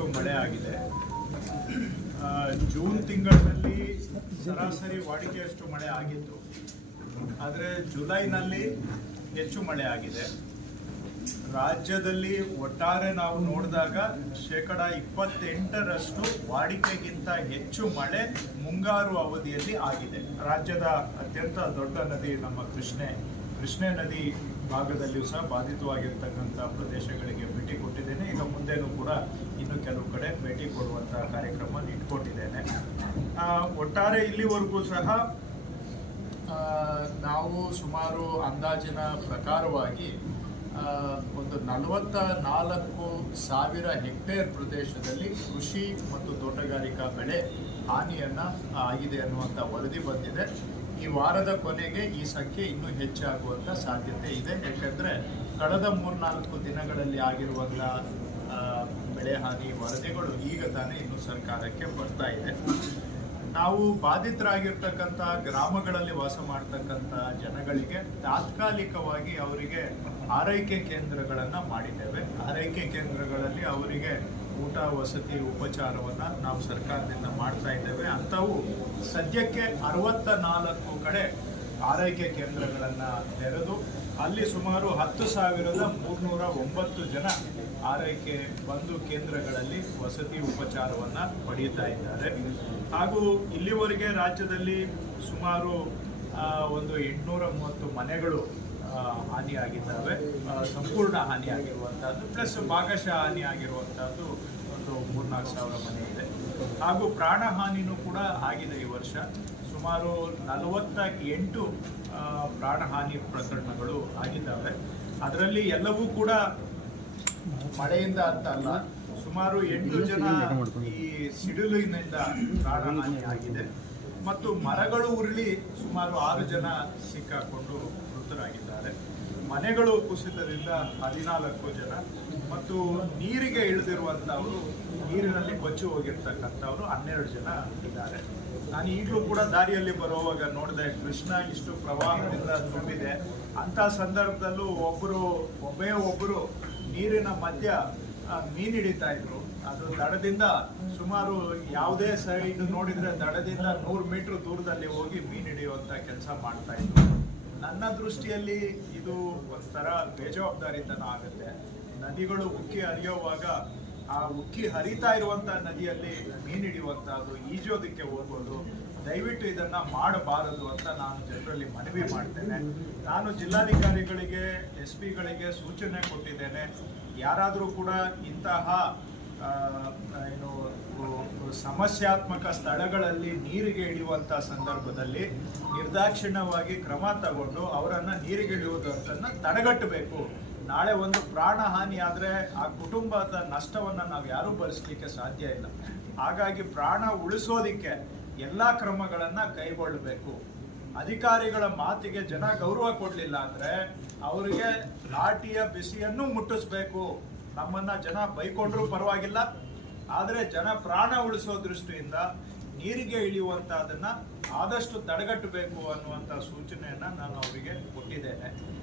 ಹೆಚ್ಚು ಮಳೆ ಆಗಿದೆ. ಜೂನ್ ತಿಂಗಳಲ್ಲಿ ಸರಾಸರಿ ವಾಡಿಕೆಯಷ್ಟು ಮಳೆ ಆಗಿತ್ತು, ಆದರೆ ಜುಲೈನಲ್ಲಿ ಹೆಚ್ಚು ಮಳೆ ಆಗಿದೆ. ರಾಜ್ಯದಲ್ಲಿ ಒಟ್ಟಾರೆ ನಾವು ನೋಡಿದಾಗ 28% ವಾಡಿಕೆಗಿಂತ ಹೆಚ್ಚು ಮಳೆ ಮುಂಗಾರು ಅವಧಿಯಲ್ಲಿ ಆಗಿದೆ. ರಾಜ್ಯದ ಅತ್ಯಂತ ದೊಡ್ಡ ನದಿ ನಮ್ಮ ಕೃಷ್ಣೆ ನದಿ ಭಾಗದಲ್ಲಿಯೂ ಸಹ ಬಾಧಿತವಾಗಿರ್ತಕ್ಕಂಥ ಪ್ರದೇಶಗಳಿಗೆ ಭೇಟಿ ಕೊಟ್ಟಿದ್ದೇನೆ. ಈಗ ಮುಂದೆನೂ ಕೂಡ ಇನ್ನು ಕೆಲವು ಕಡೆ ಭೇಟಿ ಕೊಡುವಂಥ ಕಾರ್ಯಕ್ರಮ ಇಟ್ಕೊಂಡಿದ್ದೇನೆ. ಒಟ್ಟಾರೆ ಇಲ್ಲಿವರೆಗೂ ಸಹ ನಾವು ಸುಮಾರು ಅಂದಾಜಿನ ಪ್ರಕಾರವಾಗಿ ಒಂದು 44,000 ಹೆಕ್ಟೇರ್ ಪ್ರದೇಶದಲ್ಲಿ ಕೃಷಿ ಮತ್ತು ತೋಟಗಾರಿಕಾ ಬೆಳೆ ಹಾನಿಯನ್ನು ಆಗಿದೆ ಅನ್ನುವಂಥ ವರದಿ ಬಂದಿದೆ. ಈ ವಾರದ ಕೊನೆಗೆ ಈ ಸಂಖ್ಯೆ ಇನ್ನೂ ಹೆಚ್ಚಾಗುವಂಥ ಸಾಧ್ಯತೆ ಇದೆ. ಯಾಕೆಂದರೆ ಕಳೆದ 3-4 ದಿನಗಳಲ್ಲಿ ಆಗಿರುವಂಥ ಬೆಳೆ ಹಾನಿ ವರದಿಗಳು ಈಗ ತಾನೇ ಇನ್ನು ಸರ್ಕಾರಕ್ಕೆ ಬರ್ತಾ ಇದೆ. ನಾವು ಬಾಧಿತರಾಗಿರ್ತಕ್ಕಂಥ ಗ್ರಾಮಗಳಲ್ಲಿ ವಾಸ ಮಾಡ್ತಕ್ಕಂಥ ಜನಗಳಿಗೆ ತಾತ್ಕಾಲಿಕವಾಗಿ ಅವರಿಗೆ ಆರೈಕೆ ಕೇಂದ್ರಗಳನ್ನು ಮಾಡಿದ್ದೇವೆ. ಆರೈಕೆ ಕೇಂದ್ರಗಳಲ್ಲಿ ಅವರಿಗೆ ಊಟ, ವಸತಿ, ಉಪಚಾರವನ್ನು ನಾವು ಸರ್ಕಾರದಿಂದ ಮಾಡ್ತಾ ಇದ್ದೇವೆ. ಅಂಥವು ಸದ್ಯಕ್ಕೆ 64 ಕಡೆ ಆರೈಕೆ ಕೇಂದ್ರಗಳನ್ನು ತೆರೆದು ಅಲ್ಲಿ ಸುಮಾರು 10,309 ಜನ ಆರೈಕೆ ಬಂದು ಕೇಂದ್ರಗಳಲ್ಲಿ ವಸತಿ ಉಪಚಾರವನ್ನು ಪಡೆಯುತ್ತಾ ಇದ್ದಾರೆ. ಹಾಗೂ ಇಲ್ಲಿವರೆಗೆ ರಾಜ್ಯದಲ್ಲಿ ಸುಮಾರು ಒಂದು 830 ಮನೆಗಳು ಹಾನಿಯಾಗಿದ್ದಾವೆ. ಸಂಪೂರ್ಣ ಹಾನಿಯಾಗಿರುವಂಥದ್ದು ಪ್ಲಸ್ ಭಾಗಶಃ ಹಾನಿಯಾಗಿರುವಂಥದ್ದು ಒಂದು 3-4 ಮನೆ ಇದೆ. ಹಾಗೂ ಪ್ರಾಣ ಹಾನಿನೂ ಕೂಡ ಆಗಿದೆ. ಈ ವರ್ಷ ಸುಮಾರು 48 ಪ್ರಾಣಹಾನಿ ಪ್ರಕರಣಗಳು ಆಗಿದ್ದಾವೆ. ಅದರಲ್ಲಿ ಎಲ್ಲವೂ ಕೂಡ ಮಳೆಯಿಂದ ಅಂತ ಅಲ್ಲ, ಸುಮಾರು 8 ಜನ ಈ ಸಿಡಿಲಿನಿಂದ ಪ್ರಾಣಹಾನಿ ಆಗಿದೆ. ಮತ್ತು ಮರಗಳು ಉರುಳಿ ಸುಮಾರು 6 ಜನ ಸಿಕ್ಕಾಕೊಂಡು ಮೃತರಾಗಿದ್ದಾರೆ. ಮನೆಗಳು ಕುಸಿತದಿಂದ 14 ಜನ ಮತ್ತು ನೀರಿಗೆ ಇಳಿದಿರುವಂಥವರು, ನೀರಿನಲ್ಲಿ ಬಚ್ಚಿ ಹೋಗಿರ್ತಕ್ಕಂಥವ್ರು 12 ಜನ ಇದ್ದಾರೆ. ನಾನು ಈಗಲೂ ಕೂಡ ದಾರಿಯಲ್ಲಿ ಬರುವಾಗ ನೋಡಿದೆ, ಕೃಷ್ಣ ಇಷ್ಟು ಪ್ರವಾಹದಿಂದ ತುಂಬಿದೆ. ಅಂಥ ಸಂದರ್ಭದಲ್ಲೂ ಒಬ್ಬೇ ಒಬ್ಬರು ನೀರಿನ ಮಧ್ಯ ಮೀನು ಹಿಡಿತಾ ಇದ್ರು. ಅದು ದಡದಿಂದ ಸುಮಾರು ಯಾವುದೇ ಸೈಡ್ ನೋಡಿದರೆ ದಡದಿಂದ 100 ಮೀಟರ್ ದೂರದಲ್ಲಿ ಹೋಗಿ ಮೀನು ಹಿಡಿಯುವಂಥ ಕೆಲಸ ಮಾಡ್ತಾ ಇದ್ರು. ನನ್ನ ದೃಷ್ಟಿಯಲ್ಲಿ ಇದು ಒಂಥರ ಬೇಜವಾಬ್ದಾರಿತನ ಆಗುತ್ತೆ. ನದಿಗಳು ಉಕ್ಕಿ ಹರಿಯುವಾಗ ಆ ಉಕ್ಕಿ ಹರಿತಾ ಇರುವಂಥ ನದಿಯಲ್ಲಿ ಮೀನು ಹಿಡಿಯುವಂಥದ್ದು, ಈಜೋದಕ್ಕೆ ಹೋಗೋದು, ದಯವಿಟ್ಟು ಇದನ್ನು ಮಾಡಬಾರದು ಅಂತ ನಾನು ಜನರಲ್ಲಿ ಮನವಿ ಮಾಡ್ತೇನೆ. ನಾನು ಜಿಲ್ಲಾಧಿಕಾರಿಗಳಿಗೆ, SP ಗಳಿಗೆ ಸೂಚನೆ ಕೊಟ್ಟಿದ್ದೇನೆ. ಯಾರಾದರೂ ಕೂಡ ಇಂತಹ ಸಮಸ್ಯಾತ್ಮಕ ಸ್ಥಳಗಳಲ್ಲಿ ನೀರಿಗೆ ಇಳಿಯುವಂಥ ಸಂದರ್ಭದಲ್ಲಿ ನಿರ್ದಾಕ್ಷಿಣ್ಯವಾಗಿ ಕ್ರಮ ತಗೊಂಡು ಅವರನ್ನು ನೀರಿಗೆ ಇಳಿಯುವುದನ್ನು ತಡೆಗಟ್ಟಬೇಕು. ನಾಳೆ ಒಂದು ಪ್ರಾಣ ಹಾನಿ ಆದರೆ ಆ ಕುಟುಂಬದ ನಷ್ಟವನ್ನು ನಾವು ಯಾರೂ ಭರಿಸಲಿಕ್ಕೆ ಸಾಧ್ಯ ಇಲ್ಲ. ಹಾಗಾಗಿ ಪ್ರಾಣ ಉಳಿಸೋದಕ್ಕೆ ಎಲ್ಲ ಕ್ರಮಗಳನ್ನು ಕೈಗೊಳ್ಳಬೇಕು. ಅಧಿಕಾರಿಗಳ ಮಾತಿಗೆ ಜನ ಗೌರವ ಕೊಡಲಿಲ್ಲ ಅಂದರೆ ಅವರಿಗೆ ಲಾಠಿಯ ಬಿಸಿಯನ್ನು ಮುಟ್ಟಿಸ್ಬೇಕು. ನಮ್ಮನ್ನು ಜನ ಬೈಕೊಂಡ್ರೂ ಪರವಾಗಿಲ್ಲ, ಆದರೆ ಜನ ಪ್ರಾಣ ಉಳಿಸೋ ದೃಷ್ಟಿಯಿಂದ ನೀರಿಗೆ ಇಳಿಯುವಂಥದ್ದನ್ನು ಆದಷ್ಟು ತಡೆಗಟ್ಟಬೇಕು ಅನ್ನುವಂಥ ಸೂಚನೆಯನ್ನು ನಾನು ಅವರಿಗೆ ಕೊಟ್ಟಿದ್ದೇನೆ.